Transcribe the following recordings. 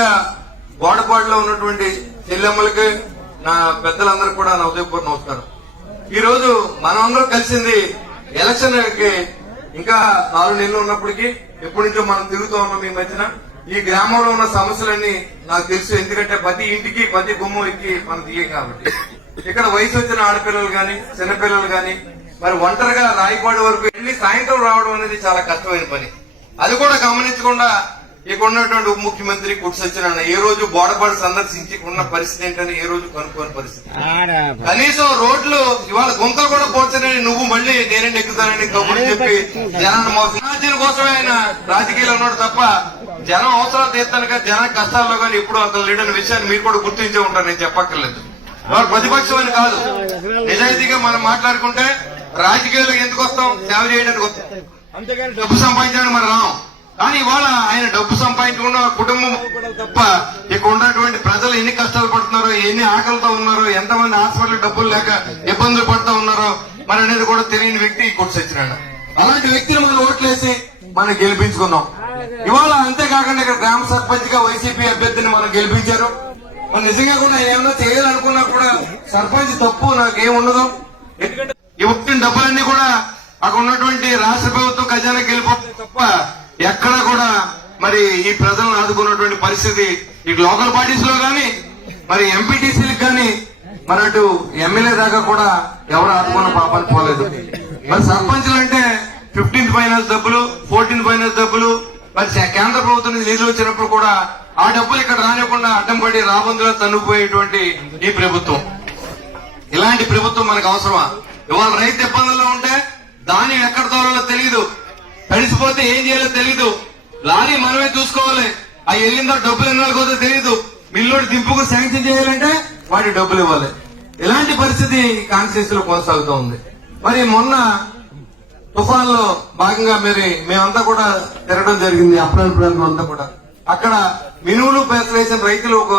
ముందుగా గోడపాడులో ఉన్నటువంటి చెల్లెమ్మలకి నా పెద్దలందరికీ కూడా నా ఉదయపూర్వ నమస్కారం. ఈ రోజు మనం అందరం కలిసింది ఎలక్షన్ కి ఇంకా 4 నెలలు ఉన్నప్పటికీ ఎప్పటి నుంచో మనం తిరుగుతూ ఉన్నాం. ఈ మధ్యన ఈ గ్రామంలో ఉన్న సమస్యలన్నీ నాకు తెలుసు. ఎందుకంటే ప్రతి ఇంటికి ప్రతి గుమ్మం ఎక్కి మనం తీయం కాబట్టి. ఇక్కడ వయసు వచ్చిన ఆడపిల్లలు గాని చిన్నపిల్లలు గాని మరి ఒంటరిగా రాయపాడు వరకు వెళ్లి సాయంత్రం రావడం అనేది చాలా కష్టమైన పని. అది కూడా గమనించకుండా ఇక్కడ ఉన్నటువంటి ఉప ముఖ్యమంత్రి కుట్సొచ్చిన ఏ రోజు బోడపాడు సందర్శించి ఉన్న పరిస్థితి ఏంటని ఏ రోజు కనుక్కోని పరిస్థితి. కనీసం రోడ్లు ఇవాళ గుంతలు కూడా పోర్చనని నువ్వు మళ్ళీ నేనే ఎక్కుతానని కబుర్లు చెప్పి జనాన్ని మోసం కోసమే ఆయన రాజకీయాలు ఉన్నాడు తప్ప జనం అవసరాలు తీర్తాను కానీ జనం కష్టాల్లో కానీ ఎప్పుడు అతను లేడని విషయాన్ని మీరు కూడా గుర్తించే ఉంటారు. నేను చెప్పక్కర్లేదు. వాడు ప్రతిపక్షం అని కాదు. నిజాయితీగా మనం మాట్లాడుకుంటే రాజకీయాల్లో ఎందుకు వస్తాం? సేవ చేయడానికి వస్తాం, అంతేగాని డబ్బు సంపాదించడానికి మనం రాం. కానీ ఇవాళ ఆయన డబ్బు సంపాదించుకున్న కుటుంబం తప్ప ఇక్కడ ఉన్నటువంటి ప్రజలు ఎన్ని కష్టాలు పడుతున్నారో, ఎన్ని ఆకలితో ఉన్నారో, ఎంతమంది హాస్పిటల్ డబ్బులు లేక ఇబ్బందులు పడుతూ ఉన్నారో మరి అనేది కూడా తెలియని వ్యక్తి కొట్టిసచ్చినాడు. అలాంటి వ్యక్తిని మనం ఓట్లేసి మనం గెలిపించుకున్నాం. ఇవాళ అంతేకాకుండా ఇక్కడ గ్రామ సర్పంచ్ గా వైసీపీ అభ్యర్థిని మనం గెలిపించారు. మనం నిజంగా కూడా ఏమైనా చేయాలనుకున్నా కూడా సర్పంచ్ తప్పు నాకేముండదు. ఎందుకంటే ఈ వచ్చిన డబ్బులన్నీ కూడా అక్కడ ఉన్నటువంటి రాష్ట్ర ప్రభుత్వం ఖజానా గెలిపోతుంది తప్ప ఎక్కడ కూడా మరి ఈ ప్రజలను ఆదుకున్నటువంటి పరిస్థితి ఇటు లోకల్ పార్టీస్ లో గాని మరి ఎంపీటీసీలకు గాని మరి అటు ఎమ్మెల్యే దాకా కూడా ఎవరు ఆదుకున్న పాపాలు పోలేదు. మరి సర్పంచ్లు అంటే 15th ఫైనాన్స్ డబ్బులు, 14th ఫైనాన్స్ డబ్బులు మరి కేంద్ర ప్రభుత్వం నుంచి నిధులు వచ్చినప్పుడు కూడా ఆ డబ్బులు ఇక్కడ రానివ్వకుండా అడ్డం పడి రాబందులో తన్నుకుపోయేటువంటి ఈ ప్రభుత్వం. ఇలాంటి ప్రభుత్వం మనకు అవసరమా? ఇవాళ రైతు ఇబ్బందుల్లో ఉంటే ధాన్యం ఎక్కడ తోలాలో తెలియదు, తడిసిపోతే ఏం చేయాలో తెలియదు, లారీ మనమే చూసుకోవాలి, ఆ వెళ్ళిందో డబ్బులు ఎన్నాళ్ళకోదో తెలియదు, మిల్లుడు దింపుకు శాంక్షన్ చేయాలంటే వాటి డబ్బులు ఇవ్వాలి. ఇలాంటి పరిస్థితి కాన్స్టిట్యూన్సీ లో కొనసాగుతూ ఉంది. మరి మొన్న తుఫాన్ లో భాగంగా మేమంతా కూడా తిరగడం జరిగింది. అప్రాల్ ప్రాంతం అంతా కూడా అక్కడ మినువులు పెసరేసిన రైతులు ఒక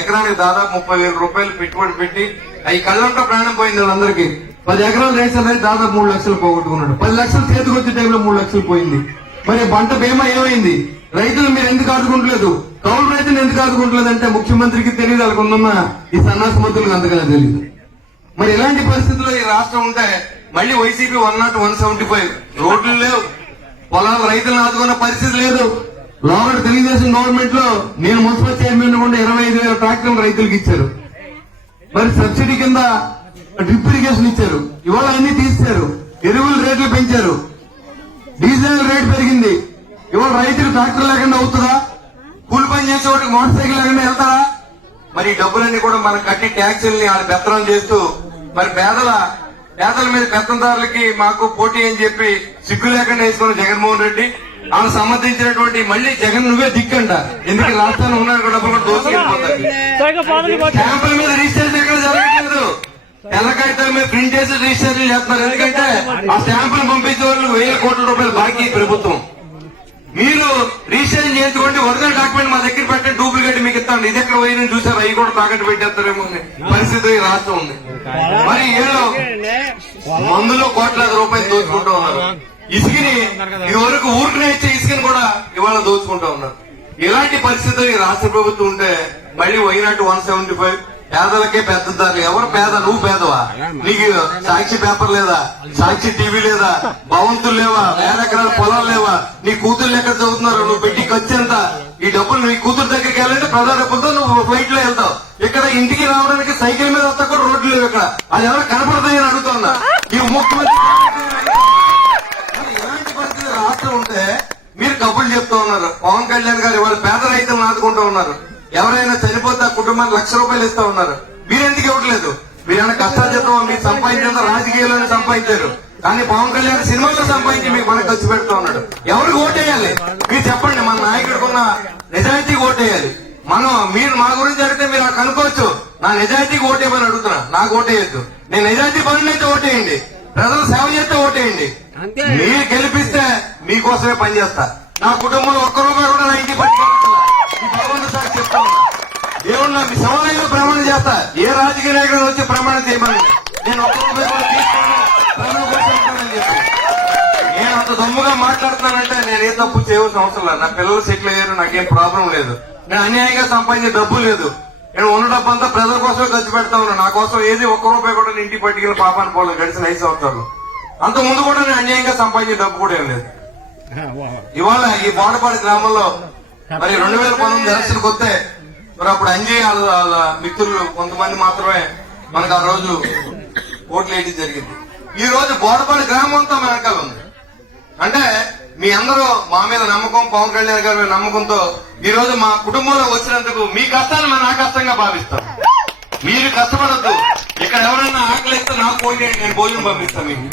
ఎకరానికి దాదాపు 30,000 రూపాయలు పెట్టుబడి పెట్టి అవి కళ్ళంట ప్రాణం పోయింది. వాళ్ళందరికీ 10 ఎకరాలు రైతులు రైతు దాదాపు 3 లక్షలు పోగొట్టుకున్నాడు. 10 లక్షలు చేతికి వచ్చే టైంలో 3 లక్షలు పోయింది. మరి పంట బీమా ఏమైంది? రైతులు మీరు ఎందుకు ఆదుకుంటలేదు? కౌలు రైతులు ఎందుకు ఆదుకుంటలేదు అంటే ముఖ్యమంత్రికి తెలియదు, వాళ్ళకు ఉన్న ఈ సన్నాసి మంత్రులకు అంతగా తెలియదు. మరి ఇలాంటి పరిస్థితుల్లో ఈ రాష్ట్రం ఉంటే మళ్ళీ వైసీపీ 101, 175 రోడ్లు లేవు, పొలాలు రైతులను ఆదుకున్న పరిస్థితి లేదు. లోకల్ తెలుగుదేశం గవర్నమెంట్ లో నేను మున్సిపల్ చైర్మన్ కూడా 25,000 ట్రాక్టర్లు రైతులకు ఇచ్చారు. మరి సబ్సిడీ కింద డ్రిప్ ఇరిగేషన్ ఇచ్చారు. ఇవాళ అన్ని తీశారు. ఎరువుల రేట్లు పెంచారు, డీజిల్ రేట్ పెరిగింది. ఇవాళ రైతులు ట్రాక్టర్ లేకుండా అవుతుందా? కూలి పని చేసే వాటికి మోటార్ సైకిల్ లేకుండా వెళ్తారా? మరి ఈ డబ్బులన్నీ కూడా మనం కట్టి ట్యాక్సుల్ని వాళ్ళు బెత్తనం చేస్తూ మరి పేదల మీద పెత్తందారులకి మాకు పోటీ అని చెప్పి సిగ్గు లేకుండా వేసుకున్న జగన్మోహన్ రెడ్డి ఆమె సంబంధించినటువంటి మళ్ళీ జగన్ నువ్వే దిక్కంట. ఎందుకు రాష్ట్రాన్ని ఉన్నాడు డబ్బులు కూడా దోసుకెళ్ళిపోతాయి. స్టాంపుల మీద రిజిస్ట్రేషన్ ఎక్కడ జరగట్లేదు, తెల్ల కాగితాల మీద ప్రింట్ చేసి రిజిస్ట్రేషన్ చేస్తున్నారు. ఎందుకంటే ఆ స్టాంపులు పంపించే వాళ్ళు 1,000 కోట్ల రూపాయలు బాకీ ప్రభుత్వం. మీరు రిజిస్ట్రేషన్ చేయించుకోండి, ఒరిజినల్ డాక్యుమెంట్ మా దగ్గర పెట్టండి, డూప్లికేట్ మీకు ఇస్తాండి. ఇది ఎక్కడ పోయిన చూసారు, అవి కూడా తాకట్టు పెట్టేస్తారేమో పరిస్థితి ఈ రాష్ట్రం ఉంది. మరి ఏళ్ళు మందులో కోట్లాది రూపాయలు దోచుకుంటూ ఉన్నారు. ఇసుకని ఇదివరకు ఊరికనే ఇచ్చే ఇసుకని కూడా ఇవాళ దోచుకుంటూ ఉన్నారు. ఇలాంటి పరిస్థితులు ఈ రాష్ట్ర ప్రభుత్వం ఉంటే మళ్ళీ వైనాట్ 175 పేదలకే పెద్దదారు. ఎవరు పేద? నువ్వు పేదవా? నీకు సాక్షి పేపర్ లేదా? సాక్షి టీవీ లేదా? భవంతులు లేవా? 1,000 ఎకరాల పొలాలు లేవా? నీ కూతుర్లు ఎక్కడ చదువుతున్నారు? నువ్వు పెట్టి ఖర్చు ఎంత? ఈ డబ్బులు నీ కూతురు దగ్గరికి వెళ్ళాలంటే ప్రజా డబ్బులతో నువ్వు ఫ్లైట్ లో వెళ్తావు. ఇక్కడ ఇంటికి రావడానికి సైకిల్ మీద వస్తా కూడా రోడ్లు లేవు. ఇక్కడ అది ఎవరు కనపడతాయని అడుగుతున్నా. ఈ ముఖ్యమంత్రి ఇలాంటి పరిస్థితి రాష్ట్రం ఉంటే మీరు కబుర్లు చెప్తా ఉన్నారు. పవన్ కళ్యాణ్ గారు ఇవాళ పేద రైతులను ఆదుకుంటూ ఉన్నారు. ఎవరైనా చనిపోతే ఆ కుటుంబానికి ₹1,00,000 ఇస్తా ఉన్నారు. మీరెందుకు ఇవ్వట్లేదు? మీరైనా కష్టార్జితం మీరు సంపాదించిన రాజకీయాల్లోనే సంపాదించారు. కానీ పవన్ కళ్యాణ్ సినిమాలో సంపాదించి మీకు మనకు ఖర్చు పెడతా ఉన్నాడు. ఎవరికి ఓటేయాలి మీరు చెప్పండి. మన నాయకుడికున్న నిజాయితీకి ఓటేయాలి. మీరు మా గురించి అడిగితే మీరు నాకు అనుకోవచ్చు, నా నిజాయితీకి ఓటేయమని అడుగుతున్నా. నాకు ఓటేయద్దు. నేను నిజాయితీ పనులైతే ఓటేయండి, ప్రజలు సేవ చేస్తే ఓటేయండి. మీరు గెలిపిస్తే మీకోసమే పనిచేస్తా. నా కుటుంబంలో ₹1 కూడా నా ఇంటికి పట్టుకోవాలి. సార్ చెప్తా ఉన్నా, దేవుడు నాకు సవాలైన ప్రమాణం చేస్తా. ఏ రాజకీయ నాయకుడు వచ్చి ప్రమాణం చేయమని నేను ₹1 కూడా తీసుకుని ప్రమాణం చేస్తానని చెప్పి నేను అంత దమ్ముగా మాట్లాడుతున్నానంటే నేను ఏ తప్పు చేయవలసిన అవసరం లేదు. నా పిల్లలు సెటిల్ అయ్యారు, నాకేం ప్రాబ్లం లేదు. నేను అన్యాయంగా సంపాదించే డబ్బు లేదు. నేను ఉన్న డబ్బు అంతా ప్రజల కోసమే ఖర్చు పెడతా ఉన్నా. నా కోసం ఏది ఒక్క రూపాయి కూడా నేను ఇంటికి పట్టుకెళ్ళి పాపాన్ని పోలేదు గడిచిన 5 సంవత్సరాలు. అంత ముందు కూడా నేను అన్యాయంగా సంపాదించే డబ్బు కూడా ఏం లేదు. ఇవాళ ఈ బోడపాడు గ్రామంలో మరి 2019 ఎలక్షన్కి వస్తే మరి అప్పుడు అంజయ్ వాళ్ళ మిత్రులు కొంతమంది మాత్రమే మనకు ఆ రోజు ఓట్లు వేయడం జరిగింది. ఈ రోజు బోడపాడు గ్రామం అంతా మన వెనకాల ఉంది. అంటే మీ అందరూ మా మీద నమ్మకం, పవన్ కళ్యాణ్ గారి మీద నమ్మకంతో ఈ రోజు మా కుటుంబంలో వచ్చినందుకు మీ కష్టాన్ని నా కష్టంగా భావిస్తాం. మీరు కష్టపడద్దు. ఇక్కడ ఎవరైనా ఆకలిస్తే నాకు ఫోన్ చేయండి, నేను భోజనం పంపిస్తాను మీకు.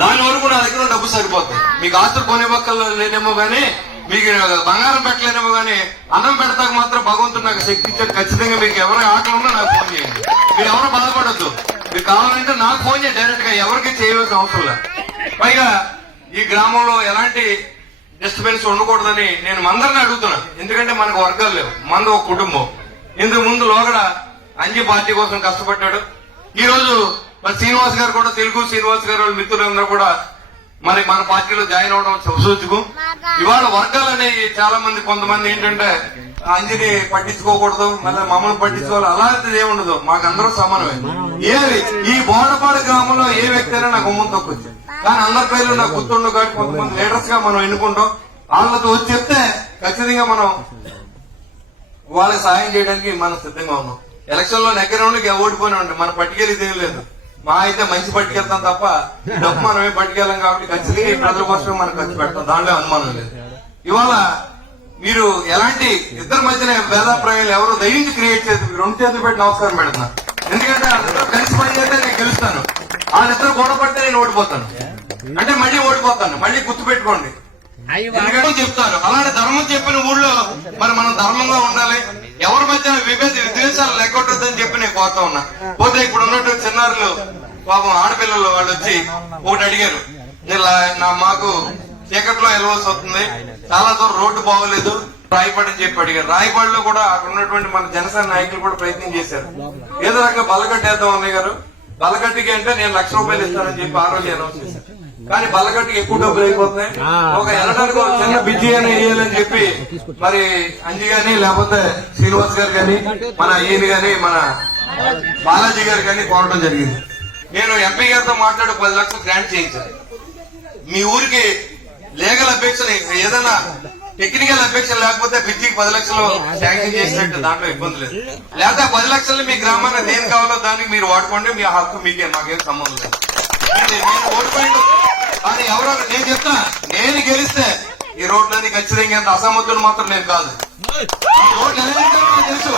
దాని వరకు నా దగ్గర డబ్బు సరిపోతుంది. మీకు ఆస్తులు కొనే పక్కలు లేనేమో గానీ, మీకు బంగారం పెట్టలేనేమో గానీ, అన్నం పెడతాక మాత్రం భగవంతుడు నాకు శక్తి ఇచ్చాడు. ఖచ్చితంగా మీకు ఎవరి ఆకలి ఉన్నా నాకు ఫోన్ చేయండి. మీరు ఎవరు బాధపడద్దు. మీకు కావాలంటే నాకు ఫోన్ చేయండి డైరెక్ట్ గా, ఎవరికి చేయవలసిన అవసరం లేదు. పైగా ఈ గ్రామంలో ఎలాంటి డిస్టర్బెన్స్ ఉండకూడదని నేను అందరిని అడుగుతున్నాను. ఎందుకంటే మనకు వర్గాలు లేవు, మనది ఒక కుటుంబం. ఇందుకు ముందు లోగడ అంజీ పార్టీ కోసం కష్టపడ్డాడు. ఈ రోజు మరి శ్రీనివాస్ గారు కూడా, తెలుగు శ్రీనివాస్ గారు వాళ్ళ మిత్రులందరూ కూడా మరి మన పార్టీలో జాయిన్ అవడం శుభసూచకం. ఇవాళ వర్గాలు అనేవి చాలా మంది, కొంతమంది ఏంటంటే అంజని పట్టించుకోకూడదు, మళ్ళీ మమ్మల్ని పట్టించుకోవాలి, అలాంటిది ఏముండదు. మాకందరూ సమానమే. ఏది ఈ బోడపాడు గ్రామంలో ఏ వ్యక్తి అయినా నాకు ఉమ్మం తక్కువ, కానీ అందరి పేర్లు నాకు గుర్తుండవు. కాబట్టి కొంతమంది లీడర్స్ గా మనం ఎన్నుకుంటాం. వాళ్ళతో వచ్చి చెప్తే ఖచ్చితంగా మనం వాళ్ళకి సాయం చేయడానికి మనం సిద్ధంగా ఉన్నాం. ఎలక్షన్ లో నెగ్గరకి ఓడిపోయినా ఉంటే మన పట్టుకెళ్ళి ఏం లేదు. మా అయితే మంచి పట్టుకెళ్తాం తప్ప డబ్బు మనమే పట్టుకెళ్ళాం. కాబట్టి ఖచ్చితంగా ఈ ప్రజల కోసమే మనం ఖర్చు పెడతాం, దాంట్లో అనుమానం లేదు. ఇవాళ మీరు ఎలాంటి ఇద్దరి మధ్యన భేదాభిప్రాయాలు ఎవరు దయించి క్రియేట్ చేసి 2 చేతులు పెట్టి నమస్కారం పెడుతున్నా. ఎందుకంటే వాళ్ళిద్దరు కలిసి పనిచేస్తే నేను గెలుస్తాను, వాళ్ళిద్దరు గొడవ పడితే నేను ఓడిపోతాను. అంటే మళ్ళీ ఓడిపోతాను. మళ్ళీ గుర్తు పెట్టుకోండి. ఎందుకంటే చెప్తారు అలాంటి ధర్మం చెప్పిన ఊళ్ళో మరి మనం ధర్మంగా ఉండాలి. ఎవరి మధ్య విద్వేషాలు లెక్కొట్టొద్దని చెప్పి నేను కోరుతా ఉన్నా. పోతే ఇప్పుడు ఉన్నట్టు చిన్నారులు పాపం ఆడపిల్లలు వాళ్ళు వచ్చి ఒకటి అడిగారు, మాకు చీకట్లో వెళ్ళవలసి వస్తుంది, చాలా దూరం రోడ్డు బాగోలేదు, రాయపాడు అని చెప్పి అడిగారు. రాయపాడులో కూడా అక్కడ ఉన్నటువంటి మన జనసేన నాయకులు కూడా ప్రయత్నం చేశారు. ఏదో రకంగా బల్లగట్టేద్దాం అన్నయ్య గారు, బల్లగట్టికి అంటే నేను ₹1,00,000 ఇస్తానని చెప్పి ఆ రోజు అనౌన్స్ చేశారు. కానీ బల్లగట్టికి ఎక్కువ డబ్బులు అయిపోతున్నాయి. ఒక వెళ్ళడానికి ఒక చిన్న బిజీ అని వేయాలని చెప్పి మరి అంజీ గాని లేకపోతే శ్రీనివాస్ గారు గాని, మన ఈయన గాని, మన బాలాజీ గారు గాని కోరడం జరిగింది. నేను ఎంపీ గారితో మాట్లాడి 10 లక్షలు గ్రాంట్ చేయించాను. మీ ఊరికి లీగల్ అపేక్ష ఏదైనా టెక్నికల్ అపేక్ష లేకపోతే బ్రిడ్జికి 10 లక్షలు శాంక్షన్ చేసినట్టు, దాంట్లో ఇబ్బంది లేదు. లేదా 10 లక్షలు మీ గ్రామాన్ని దేని కావాలో దానికి మీరు వాడుకోండి, మీ హక్కు మీకే, మాకేం సంబంధం లేదు. నేను ఓడిపోయింది కానీ ఎవరో నేను చెప్తా, నేను గెలిస్తే ఈ రోడ్లన్నీ ఖచ్చితంగా ఎంత అసమర్థులు మాత్రం నేను కాదు. ఈ రోడ్లు ఎలా తెలుసు,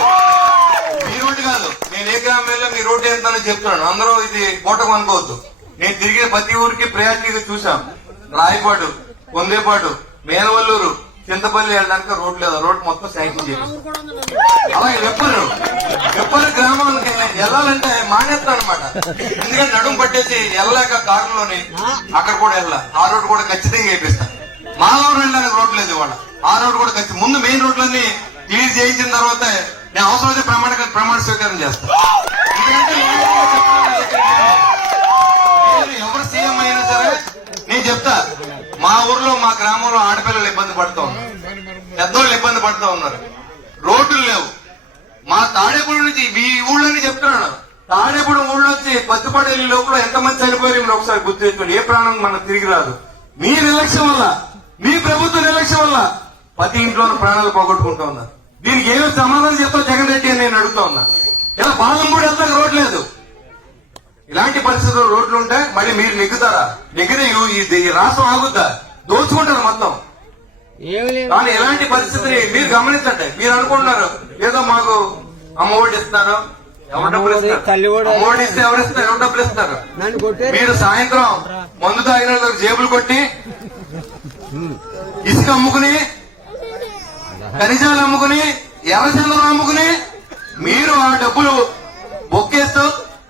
మీ రోడ్డు కాదు. నేను ఏ గ్రామంలో మీ రోడ్డు ఎంతని చెప్తున్నాను. అందరూ ఇది పూటకు అనుకోవద్దు. నేను తిరిగిన ప్రతి ఊరికి ప్రయారిటీగా చూసాం. రాయపాడు, కొందేపాడు, మేనవల్లూరు, చింతపల్లి వెళ్ళడానికి రోడ్డు లేదు. రోడ్డు మొత్తం శాంక్షన్ చేయాలి. అలాగే వెప్పరు గ్రామానికి వెళ్ళాలంటే మానేస్తాను అనమాట. ఎందుకంటే నడుము పట్టేసి వెళ్ళలేక కారులోని అక్కడ కూడా వెళ్ళా. ఆ రోడ్డు కూడా ఖచ్చితంగా వేపిస్తాను. మా ఊరు వెళ్ళడానికి రోడ్డు లేదు ఇవాళ. ఆ రోడ్డు కూడా ఖచ్చితంగా ముందు మెయిన్ రోడ్లన్నీ క్లీన్ చేయించిన తర్వాత నేను అవసరమైతే ప్రమాణ స్వీకారం చేస్తాను. ఎందుకంటే ఎవరు సీఎం అయినా సరే నేను చెప్తా, మా ఊర్లో మా గ్రామంలో ఆడపిల్లలు ఇబ్బంది పడుతూ ఉన్నారు, పెద్దోళ్ళు ఇబ్బంది పడుతూ ఉన్నారు, రోడ్లు లేవు. మా తాడేపూడి నుంచి మీ ఊళ్ళోనే చెప్తున్నాను, తాడేపూడి ఊళ్ళో వచ్చి పత్తిపాడు వెళ్ళే లోపల ఎంతమంది చనిపోయారు మీరు ఒకసారి గుర్తు తెచ్చుకోండి. ఏ ప్రాణం మనకు తిరిగి రాదు. మీ నిర్లక్ష్యం వల్ల, మీ ప్రభుత్వ నిర్లక్ష్యం వల్ల ప్రతి ఇంట్లోని ప్రాణాలు పోగొట్టుకుంటా ఉన్నారు. దీనికి ఏమి సమాధానం చెప్తావు జగన్ రెడ్డి అని నేను అడుగుతా ఉన్నా. ఇలా బాలంపూడి వెళ్తాక రోడ్ లేదు. ఇలాంటి పరిస్థితుల్లో రోడ్లు ఉంటే మళ్ళీ మీరు నెగ్గుతారా? నెగ్గితే ఈ రాష్ట్రం ఆగుద్దా? దోచుకుంటారు మొత్తం. కానీ ఎలాంటి పరిస్థితిని మీరు గమనించండి. మీరు అనుకుంటున్నారు ఏదో మాకు అమ్మఒడి ఇస్తారు, ఎవరు డబ్బులు ఇస్తారు, అమ్మఒడి ఇస్తే ఎవరు ఇస్తారు, ఎవరు డబ్బులు ఇస్తారు. మీరు సాయంత్రం మందు తాగిన జేబులు కొట్టి ఇసుక అమ్ముకుని, ఖనిజాలు అమ్ముకుని, ఎర్రచందనం అమ్ముకుని మీరు ఆ డబ్బులు బొక్కేస్తూ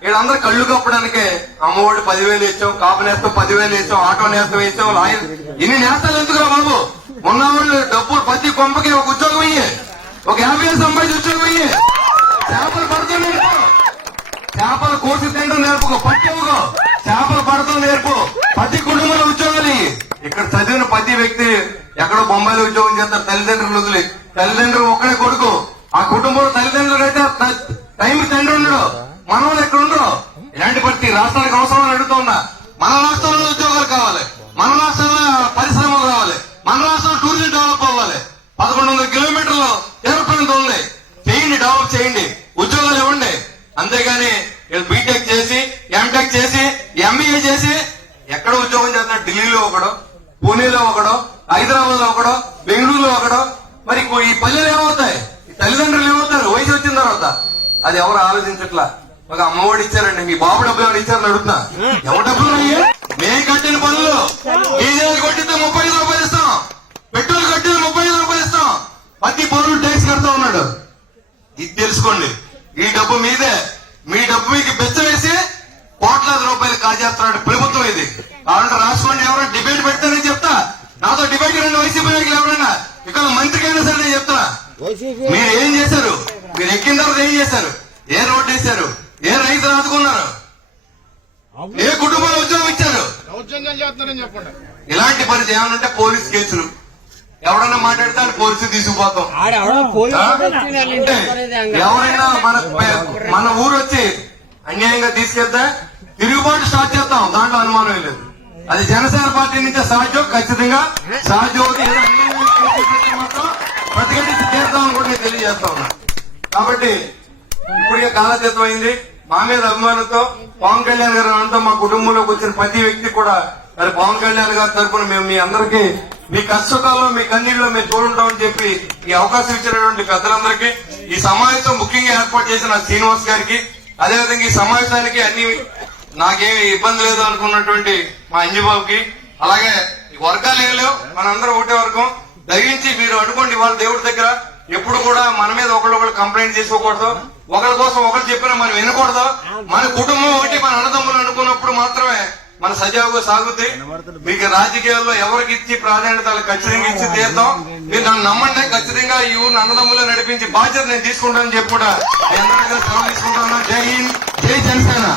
వీళ్ళందరూ కళ్ళు కప్పడానికే అమ్మఒడి 10,000 ఇచ్చాం, కాపు నేస్తం 10,000 ఇచ్చాం, ఆటో నేస్తం ఇచ్చాం, లాయర్ ఇన్ని నేస్తాలు ఎందుకురా బాబు? ఉన్నవాళ్ళు డబ్బులు ప్రతి కొంపకి ఒక ఉద్యోగం అయ్యి, ఒక 50,000 సంపాదించి ఉద్యోగం అయ్యి, చేపలు పడుతూ నేర్పు, చేపలు కోసి తింటూ నేర్పుకో, పట్టేవుకో, చేపలు పడుతూ నేర్పు, ప్రతి కుటుంబంలో ఉద్యోగాలు ఇక్కడ చదివిన ప్రతి వ్యక్తి ఎక్కడో బొంబాయిలో ఉద్యోగం చేస్తారు, తల్లిదండ్రులు వదిలి. తల్లిదండ్రులు ఒక్కడే కొడుకు, ఆ కుటుంబంలో తల్లిదండ్రులు అయితే టైం తండ్రి ఉండడు, మన వాళ్ళు ఎక్కడ ఉండరు. ఇలాంటి పరిస్థితి రాష్ట్రానికి అవసరం అని అడుగుతున్నా. మన రాష్ట్రంలో ఉద్యోగాలు కావాలి, మన రాష్ట్రంలో పరిశ్రమలు కావాలి, మన రాష్ట్రంలో టూరిజం డెవలప్ అవ్వాలి. 1100 కిలోమీటర్లు ఏర్పడింది ఉంది, చేయండి, డెవలప్ చేయండి, ఉద్యోగాలు ఇవ్వండి. అంతేగాని బీటెక్ చేసి, ఎంటెక్ చేసి, ఎంబీఏ చేసి ఎక్కడ ఉద్యోగం చేస్తున్నారు? ఢిల్లీలో ఒకడో, పూణేలో ఒకడో, హైదరాబాద్ లో ఒకడో, బెంగళూరులో ఒకడో. మరి ఈ పల్లెలు ఏమవుతాయి? ఈ తల్లిదండ్రులు ఏమవుతారు వయసు వచ్చిన తర్వాత? అది ఎవరు ఆలోచించట్లా. ఒక అమ్మఒడి ఇచ్చారండి, మీ బాబు డబ్బులు ఎవరు ఇచ్చారని అడుగుతున్నా. ఎవరు డబ్బులు అయ్యే? మేము కట్టిన పనులు. డీజిల్ కొట్టితే 35 రూపాయలు ఇస్తాం, పెట్రోల్ కట్టితే 35 రూపాయలు ఇస్తాం, ప్రతి పనులు ట్యాక్స్ కడతా ఉన్నాడు. ఇది తెలుసుకోండి, ఈ డబ్బు మీదే. మీ డబ్బు మీకు బెచ్చ వేసి కోట్లాది రూపాయలు కాజేస్తున్నాడు ప్రభుత్వం. ఇది కావాలంటే రాసుకోండి. ఎవరైనా డిబేట్ పెడతానని చెప్తా, నాతో డిబేట్ రండి వైసీపీ నాయకులు ఎవరైనా, ఇక్కడ మంత్రికైనా సరే నేను చెప్తున్నా. మీరు ఏం చేశారు? మీరు ఎక్కిన తర్వాత ఏం చేశారు? ఏ రోడ్డు వేశారు? ఏ రైతు రాసుకున్నారు? ఏ కుటుంబంలో ఉద్యోగం ఇచ్చారు? ఇలాంటి పరిస్థితి ఏమన్నా పోలీస్ కేసులు, ఎవరన్నా మాట్లాడితే పోలీసు తీసుకుపోతాం. ఎవరైనా మన ఊరు వచ్చి అన్యాయంగా తీసుకెళ్తే తిరుగుబాటు స్టార్ట్ చేస్తాం, దాంట్లో అనుమానం లేదు. అది జనసేన పార్టీ నుంచే సాధ్యం, ఖచ్చితంగా సాధ్యం. మాత్రం ప్రతిఘటించి తీర్థం కూడా నేను తెలియజేస్తా ఉన్నా. కాబట్టి ఇప్పటికే కాలతీతం అయింది. మా మీద అభిమానంతో పవన్ కళ్యాణ్ గారు అంతా మా కుటుంబంలోకి వచ్చిన ప్రతి వ్యక్తి కూడా మరి పవన్ కళ్యాణ్ గారి తరఫున మేము మీ అందరికీ మీ కష్టకాలంలో మీ కన్నీళ్ళలో మేము తోడుంటామని చెప్పి ఈ అవకాశం ఇచ్చినటువంటి పెద్దలందరికీ, ఈ సమావేశం ముఖ్యంగా ఏర్పాటు చేసిన శ్రీనివాస్ గారికి, అదేవిధంగా ఈ సమావేశానికి అన్ని నాకేమి ఇబ్బంది లేదు అనుకున్నటువంటి మా అంజబాబుకి, అలాగే వర్గాలు ఏం లేవు, మనందరం ఒకటే వర్గం. దయించి మీరు అనుకోండి, వాళ్ళ దేవుడి దగ్గర ఎప్పుడు కూడా మన మీద ఒకళ్ళు కంప్లైంట్ చేసుకోకూడదు, ఒకరి కోసం ఒకరు చెప్పినా మనం వినకూడదు. మన కుటుంబం ఒకటి, మన అన్నదమ్ములు అనుకున్నప్పుడు మాత్రమే మన సజావుగా సాగుద్ది. మీకు రాజకీయాల్లో ఎవరికి ఇచ్చి ప్రాధాన్యత ఖచ్చితంగా ఇచ్చి తీర్థం. మీరు నన్ను నమ్మండి, ఖచ్చితంగా ఈ ఊరిని అన్నదమ్ములు నడిపించి బాధ్యత నేను తీసుకుంటానని చెప్పి కూడా అందరూ సెలవు తీసుకుంటాను. జై హింద్, జై జనసేన.